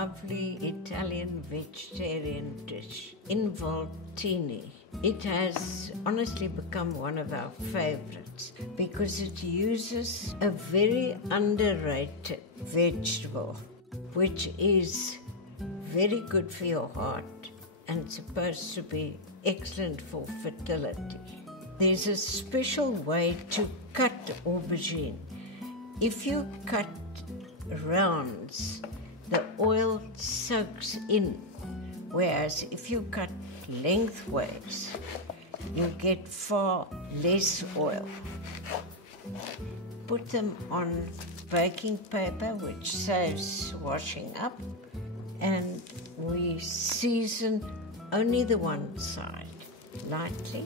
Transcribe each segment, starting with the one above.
lovely Italian vegetarian dish, Involtini. It has honestly become one of our favorites because it uses a very underrated vegetable which is very good for your heart and supposed to be excellent for fertility. There's a special way to cut aubergine. If you cut rounds, the oil soaks in, whereas if you cut lengthways, you get far less oil. Put them on baking paper, which saves washing up, and we season only the one side lightly.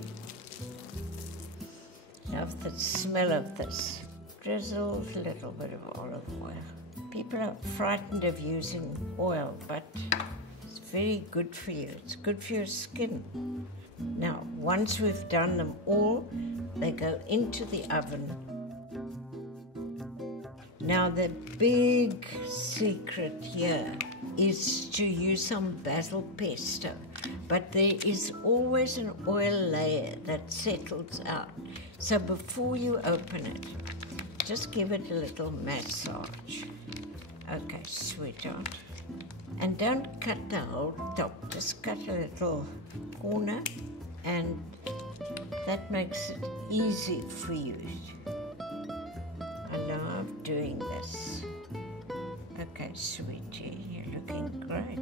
Love the smell of this. Drizzle a little bit of olive oil. People are frightened of using oil, but it's very good for you. It's good for your skin. Now, once we've done them all, they go into the oven. Now, the big secret here is to use some basil pesto, but there is always an oil layer that settles out. So before you open it, just give it a little massage. Okay, sweetheart. And don't cut the whole top, just cut a little corner, and that makes it easy for you. I love doing this. Okay, sweetie, you're looking great.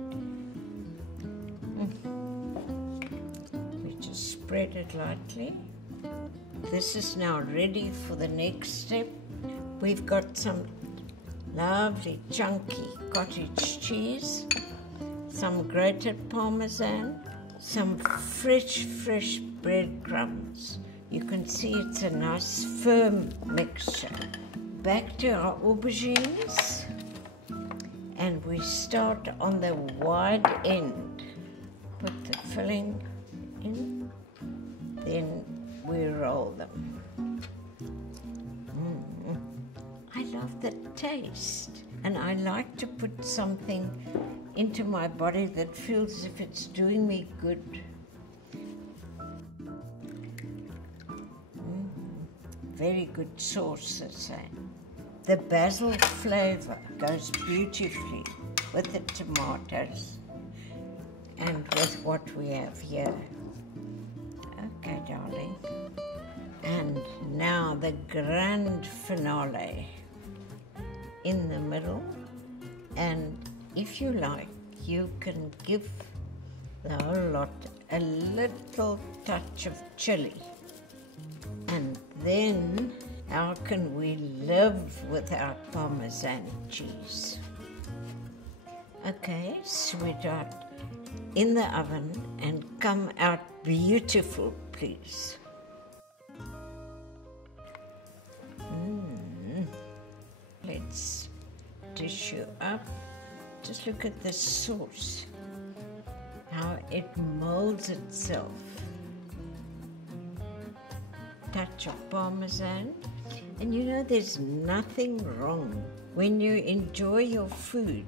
We just spread it lightly. This is now ready for the next step. We've got some lovely chunky cottage cheese, some grated parmesan, some fresh breadcrumbs. You can see it's a nice firm mixture. Back to our aubergines, and we start on the wide end. Put the filling in, then we roll them. I love the taste, and I like to put something into my body that feels as if it's doing me good. Very good sauce, they say. The basil flavor goes beautifully with the tomatoes and with what we have here. Okay, darling. And now the grand finale in the middle, and if you like, you can give the whole lot a little touch of chili. And then how can we live without Parmesan cheese? Okay, sweetheart, in the oven and come out beautiful, please. Let's dish you up. Just look at the sauce, how it molds itself. Touch of Parmesan. And you know, there's nothing wrong when you enjoy your food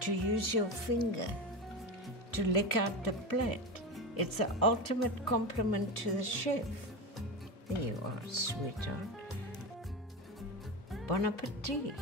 to use your finger to lick out the plate. It's the ultimate compliment to the chef. There you are, sweetheart. Bon appetit.